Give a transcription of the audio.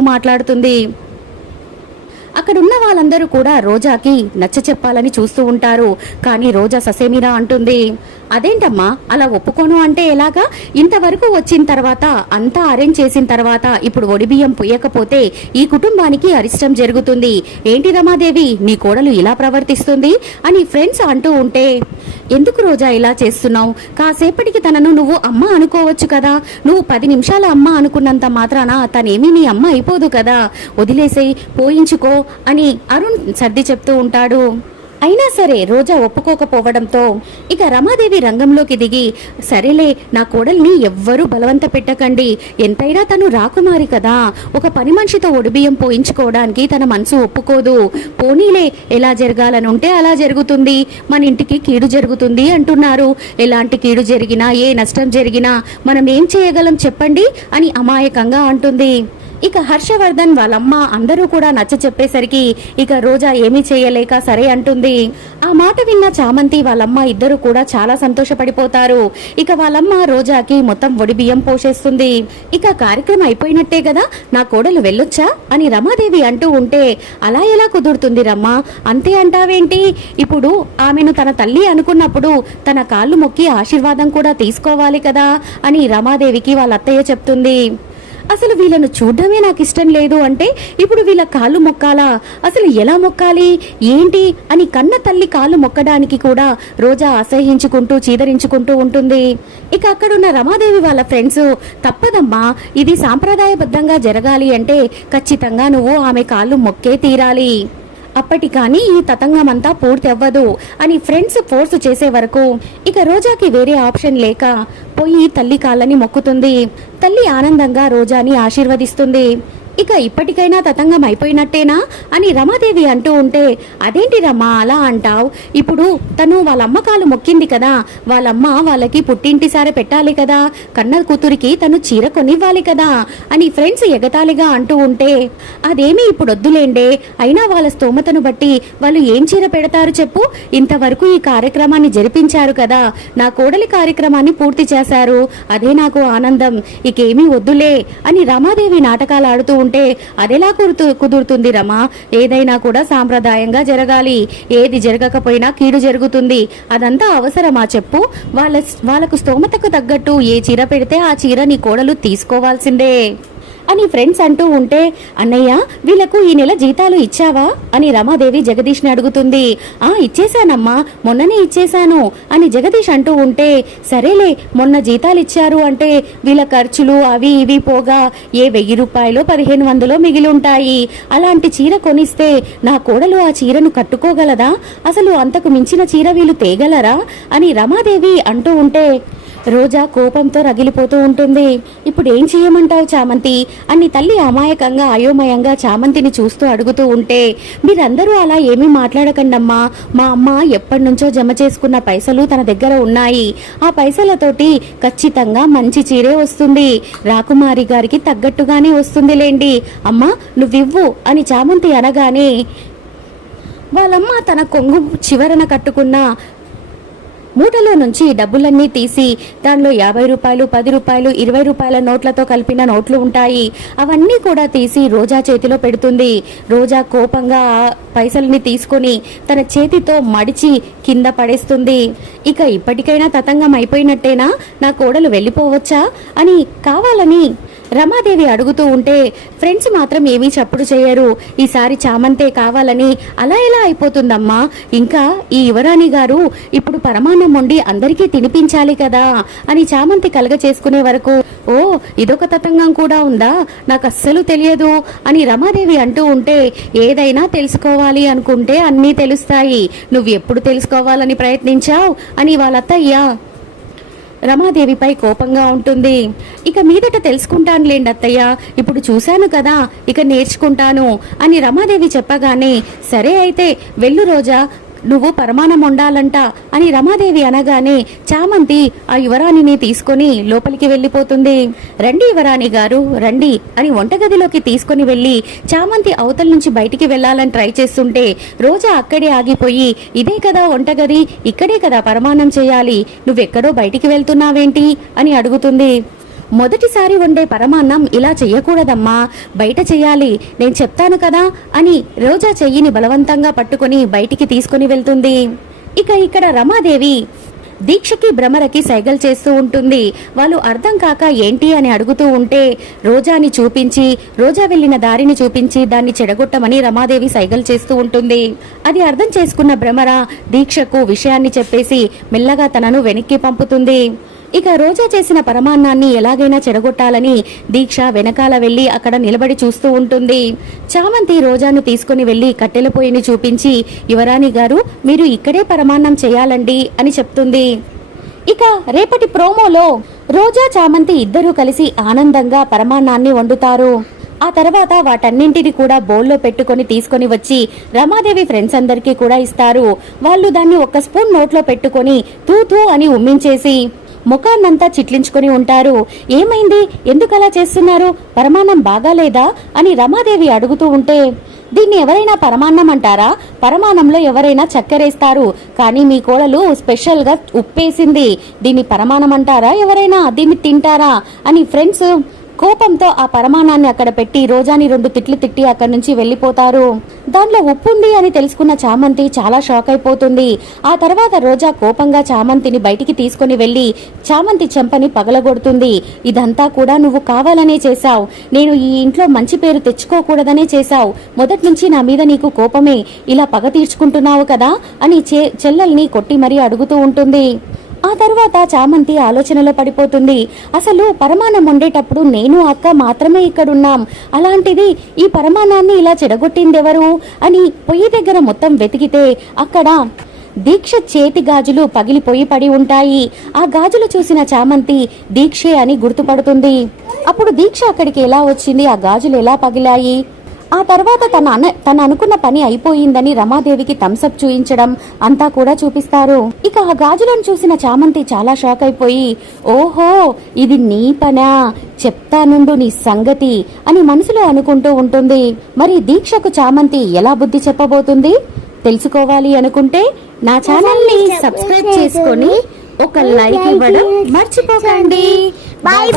మాట్లాడుతుంది. అక్కడున్న వాళ్ళందరూ కూడా రోజాకి నచ్చ చెప్పాలని చూస్తూ ఉంటారు. కానీ రోజా ససేమిరా అంటుంది అదేంటమ్మా అలా ఒప్పుకోను అంటే ఎలాగా? ఇంతవరకు వచ్చిన తర్వాత అంతా అరేంజ్ చేసిన తర్వాత ఇప్పుడు ఒడిబియ్యం పుయ్యకపోతే ఈ కుటుంబానికి అరిష్టం జరుగుతుంది. ఏంటి రమాదేవి నీ కోడలు ఇలా ప్రవర్తిస్తుంది? అని ఫ్రెండ్స్ అంటూ ఉంటే ఎందుకు రోజా ఇలా చేస్తున్నావు? కాసేపటికి తనను నువ్వు అమ్మ అనుకోవచ్చు కదా. నువ్వు పది నిమిషాల అమ్మ అనుకున్నంత మాత్రాన తనేమీ నీ అమ్మ అయిపోదు కదా. వదిలేసేయి పోయించుకో అని అరుణ్ సర్ది చెప్తూ ఉంటాడు. అయినా సరే రోజా ఒప్పుకోకపోవడంతో ఇక రమాదేవి రంగంలోకి దిగి సరేలే నా కోడల్ని ఎవ్వరూ బలవంత పెట్టకండి. ఎంతైనా తను రాకుమారి కదా. ఒక పని మనిషితో ఒడిబియ్యం పోయించుకోవడానికి తన మనసు ఒప్పుకోదు. పోనీలే ఎలా జరగాలని ఉంటే అలా జరుగుతుంది. మన ఇంటికి కీడు జరుగుతుంది అంటున్నారు. ఎలాంటి కీడు జరిగినా ఏ నష్టం జరిగినా మనం ఏం చేయగలం చెప్పండి అని అమాయకంగా అంటుంది. ఇక హర్షవర్ధన్ వాళ్ళమ్మ అందరూ కూడా నచ్చ చెప్పేసరికి ఇక రోజా ఏమీ చేయలేక సరే అంటుంది. ఆ మాట విన్న చామంతి వాళ్ళమ్మ ఇద్దరు కూడా చాలా సంతోషపడిపోతారు. ఇక వాళ్ళమ్మ రోజాకి మొత్తం ఒడి బియ్యం పోషేస్తుంది ఇక కార్యక్రమం అయిపోయినట్టే కదా నా కోడలు వెళ్ళొచ్చా? అని రమాదేవి అంటూ ఉంటే అలా ఎలా కుదురుతుంది రమ్మ? అంతే అంటావేంటి? ఇప్పుడు ఆమెను తన తల్లి అనుకున్నప్పుడు తన కాళ్ళు మొక్కి ఆశీర్వాదం కూడా తీసుకోవాలి కదా అని రమాదేవికి వాళ్ళ అత్తయ్య చెప్తుంది. అసలు వీళ్ళను చూడడమే నాకు ఇష్టం లేదు అంటే ఇప్పుడు వీళ్ళ కాళ్ళు మొక్కాలా? అసలు ఎలా మొక్కాలి? ఏంటి? అని కన్న తల్లి కాళ్ళు మొక్కడానికి కూడా రోజా అసహించుకుంటూ చీదరించుకుంటూ ఉంటుంది. ఇక అక్కడున్న రమాదేవి వాళ్ళ ఫ్రెండ్స్ తప్పదమ్మా ఇది సాంప్రదాయబద్ధంగా జరగాలి అంటే ఖచ్చితంగా నువ్వు ఆమె కాళ్ళు మొక్కే తీరాలి. అప్పటి కానీ ఈ తతంగం అంతా పూర్తి అవ్వదు అని ఫ్రెండ్స్ ఫోర్స్ చేసే వరకు ఇక రోజాకి వేరే ఆప్షన్ లేక పోయి తల్లి కాళ్ళని మొక్కుతుంది. తల్లి ఆనందంగా రోజాని ఆశీర్వదిస్తుంది. ఇక ఇప్పటికైనా తతంగం అయిపోయినట్టేనా అని రమాదేవి అంటూ ఉంటే అదేంటి రమ్మా అలా అంటావు? ఇప్పుడు తను వాళ్ళ అమ్మకాలు మొక్కింది కదా వాళ్ళమ్మ వాళ్ళకి పుట్టింటిసారి పెట్టాలి కదా కన్న కూతురికి తను చీర కొనివ్వాలి కదా అని ఫ్రెండ్స్ ఎగతాళిగా అంటూ ఉంటే అదేమీ ఇప్పుడు వద్దులేండే అయినా వాళ్ళ స్తోమతను బట్టి వాళ్ళు ఏం చీర పెడతారు చెప్పు? ఇంతవరకు ఈ కార్యక్రమాన్ని జరిపించారు కదా నా కోడలి కార్యక్రమాన్ని పూర్తి చేశారు అదే నాకు ఆనందం ఇకేమీ వద్దులే అని రమాదేవి నాటకాలు ఆడుతూ ఉంటే అదెలా కుదురుతు కుదురుతుంది రమా? ఏదైనా కూడా సాంప్రదాయంగా జరగాలి. ఏది జరగకపోయినా కీడు జరుగుతుంది. అదంతా అవసరమా చెప్పు? వాళ్ళ వాళ్ళకు స్తోమతకు తగ్గట్టు ఏ చీర పెడితే ఆ చీర నీ కోడలు తీసుకోవాల్సిందే. అని ఫ్రెండ్స్ అంటూ ఉంటే అన్నయ్య వీళ్ళకు ఈ నెల జీతాలు ఇచ్చావా? అని రమాదేవి జగదీష్ని అడుగుతుంది. ఆ ఇచ్చేశానమ్మా మొన్ననే ఇచ్చేశాను. అని జగదీష్ అంటూ ఉంటే సరేలే మొన్న జీతాలు ఇచ్చారు అంటే వీళ్ళ ఖర్చులు అవి ఇవి పోగా ఏ వెయ్యి రూపాయలు పదిహేను వందలో మిగిలి ఉంటాయి అలాంటి చీర కొనిస్తే నా కోడలు ఆ చీరను కట్టుకోగలదా? అసలు అంతకు మించిన చీర వీళ్ళు తేగలరా? అని రమాదేవి అంటూ ఉంటే రోజా కోపంతో రగిలిపోతూ ఉంటుంది. ఇప్పుడు ఏం చేయమంటావు చామంతి? అని తల్లి అమాయకంగా అయోమయంగా చామంతిని చూస్తూ అడుగుతూ ఉంటే మీరందరూ అలా ఏమీ మాట్లాడకండమ్మా. మా అమ్మ ఎప్పటి నుంచో జమ చేసుకున్న పైసలు తన దగ్గర ఉన్నాయి. ఆ పైసలతోటి ఖచ్చితంగా మంచి చీరే వస్తుంది. రాకుమారి గారికి తగ్గట్టుగానే వస్తుందిలేండి అమ్మా నువ్వివ్వు అని చామంతి అనగానే వాళ్ళమ్మ తన కొంగు చివరన కట్టుకున్న మూటలో నుంచి డబ్బులన్నీ తీసి దానిలో యాభై రూపాయలు పది రూపాయలు ఇరవై రూపాయల నోట్లతో కలిపిన నోట్లు ఉంటాయి. అవన్నీ కూడా తీసి రోజా చేతిలో పెడుతుంది. రోజా కోపంగా పైసల్ని తీసుకొని తన చేతితో మడిచి కింద పడేస్తుంది. ఇక ఇప్పటికైనా తతంగం అయిపోయినట్టేనా? నా కోడలు వెళ్ళిపోవచ్చా? అని కావాలని రమాదేవి అడుగుతూ ఉంటే ఫ్రెండ్స్ మాత్రం ఏమీ చప్పుడు చేయరు. ఈసారి చామంతే కావాలని అలా ఎలా అయిపోతుందమ్మా? ఇంకా ఈ యువరాణి గారు ఇప్పుడు పరమాన్నం వండి అందరికీ తినిపించాలి కదా అని చామంతి కలగ చేసుకునే వరకు ఓ ఇదొక తతంగం కూడా ఉందా? నాకు అస్సలు తెలియదు అని రమాదేవి అంటూ ఉంటే ఏదైనా తెలుసుకోవాలి అనుకుంటే అన్నీ తెలుస్తాయి. నువ్వు ఎప్పుడు తెలుసుకోవాలని ప్రయత్నించావు? అని వాళ్ళ అత్తయ్య రమాదేవిపై కోపంగా ఉంటుంది. ఇక మీదట తెలుసుకుంటానులేండి అత్తయ్య. ఇప్పుడు చూశాను కదా ఇక నేర్చుకుంటాను అని రమాదేవి చెప్పగానే సరే అయితే వెళ్ళు రోజా నువ్వు పరమాణం ఉండాలంట అని రమాదేవి అనగానే చామంతి ఆ యువరాణిని తీసుకొని లోపలికి వెళ్ళిపోతుంది. రండి యువరాణి గారు రండి అని వంటగదిలోకి తీసుకొని వెళ్ళి చామంతి అవతల నుంచి బయటికి వెళ్ళాలని ట్రై చేస్తుంటే రోజా అక్కడే ఆగిపోయి ఇదే కదా వంటగది ఇక్కడే కదా పరమాణం చేయాలి నువ్వెక్కడో బయటికి వెళ్తున్నావేంటి? అని అడుగుతుంది. మొదటిసారి వండే పరమాన్నం ఇలా చెయ్యకూడదమ్మా బయట చెయ్యాలి నేను చెప్తాను కదా అని రోజా చెయ్యిని బలవంతంగా పట్టుకొని బయటికి తీసుకుని వెళ్తుంది. ఇక ఇక్కడ రమాదేవి దీక్షకి భ్రమరకి సైగలు చేస్తూ ఉంటుంది. వాళ్ళు అర్థం కాక ఏంటి అని అడుగుతూ ఉంటే రోజాని చూపించి రోజా వెళ్ళిన దారిని చూపించి దాన్ని చెడగొట్టమని రమాదేవి సైగలు చేస్తూ ఉంటుంది. అది అర్థం చేసుకున్న భ్రమర దీక్షకు విషయాన్ని చెప్పేసి మెల్లగా తనను వెనక్కి పంపుతుంది. ఇక రోజా చేసిన పరమాన్నాన్ని ఎలాగైనా చెడగొట్టాలని దీక్ష వెనకాల వెళ్ళి అక్కడ నిలబడి చూస్తూ ఉంటుంది. చామంతి రోజాను తీసుకుని వెళ్ళి కట్టెల పొయ్యిని చూపించి యువరాణి గారు మీరు ఇక్కడే పరమాన్నం చేయాలండి అని చెప్తుంది. ఇక రేపటి ప్రోమోలో రోజా చామంతి ఇద్దరూ కలిసి ఆనందంగా పరమాన్నాన్ని వండుతారు. ఆ తర్వాత వాటన్నింటిని కూడా బౌల్లో పెట్టుకొని తీసుకొని వచ్చి రమాదేవి ఫ్రెండ్స్ అందరికీ కూడా ఇస్తారు. వాళ్ళు దాన్ని ఒక స్పూన్ నోట్లో పెట్టుకొని తూ తూ అని ఉమ్మించేసి ముఖాన్నంతా చిట్లించుకొని ఉంటారు. ఏమైంది? ఎందుకు అలా చేస్తున్నారు? పరమాన్నం బాగాలేదా? అని రమాదేవి అడుగుతూ ఉంటే దీన్ని ఎవరైనా పరమాన్నం అంటారా? పరమాన్నంలో ఎవరైనా చక్కెరేస్తారు. కానీ మీ కోడలు స్పెషల్గా ఉప్పేసింది. దీన్ని పరమాన్నం అంటారా? ఎవరైనా? దీన్ని తింటారా? అని ఫ్రెండ్స్ కోపంతో ఆ పరమాణాన్ని అక్కడ పెట్టి రోజాని రెండు తిట్లు తిట్టి అక్కడి నుంచి వెళ్ళిపోతారు. దానిలో ఉప్పు ఉంది అని తెలుసుకున్న చామంతి చాలా షాక్ అయిపోతుంది. ఆ తర్వాత రోజా కోపంగా చామంతిని బయటికి తీసుకొని వెళ్ళి చామంతి చెంపని పగలగొడుతుంది. ఇదంతా కూడా నువ్వు కావాలనే చేశావు. నేను ఈ ఇంట్లో మంచి పేరు తెచ్చుకోకూడదనే చేశావు. మొదటి నుంచి నా మీద నీకు కోపమే. ఇలా పగ తీర్చుకుంటున్నావు కదా అని చె చెల్లెల్ని కొట్టి మరీ అడుగుతూ ఉంటుంది. ఆ తర్వాత చామంతి ఆలోచనలో పడిపోతుంది. అసలు పరమాణం ఉండేటప్పుడు నేను అక్క మాత్రమే ఇక్కడున్నాం. అలాంటిది ఈ పరమాణాన్ని ఇలా చెడగొట్టిందెవరు? అని పొయ్యి దగ్గర మొత్తం వెతికితే అక్కడ దీక్ష చేతి గాజులు పగిలిపోయి పడి ఉంటాయి. ఆ గాజులు చూసిన చామంతి దీక్షే అని గుర్తుపడుతుంది. అప్పుడు దీక్ష అక్కడికి ఎలా వచ్చింది? ఆ గాజులు ఎలా పగిలాయి? ఆ తర్వాత తన అన తను అనుకున్న పని అయిపోయిందని రమాదేవికి థమ్సప్ చూయించడం అంతా కూడా చూపిస్తారు. ఇక ఆ గాజులను చూసిన చామంతి చాలా షాక్ అయిపోయి ఓహో ఇది నీ పనా? చెప్తానుండు నీ సంగతి అని మనసులో అనుకుంటూ ఉంటుంది. మరి దీక్షకు చామంతి ఎలా బుద్ధి చెప్పబోతుంది? తెలుసుకోవాలి అనుకుంటే నా ఛానల్ని సబ్స్క్రైబ్ చేసుకొని ఒక లైక్ ఇవ్వడం మర్చిపోకండి. బాయ్.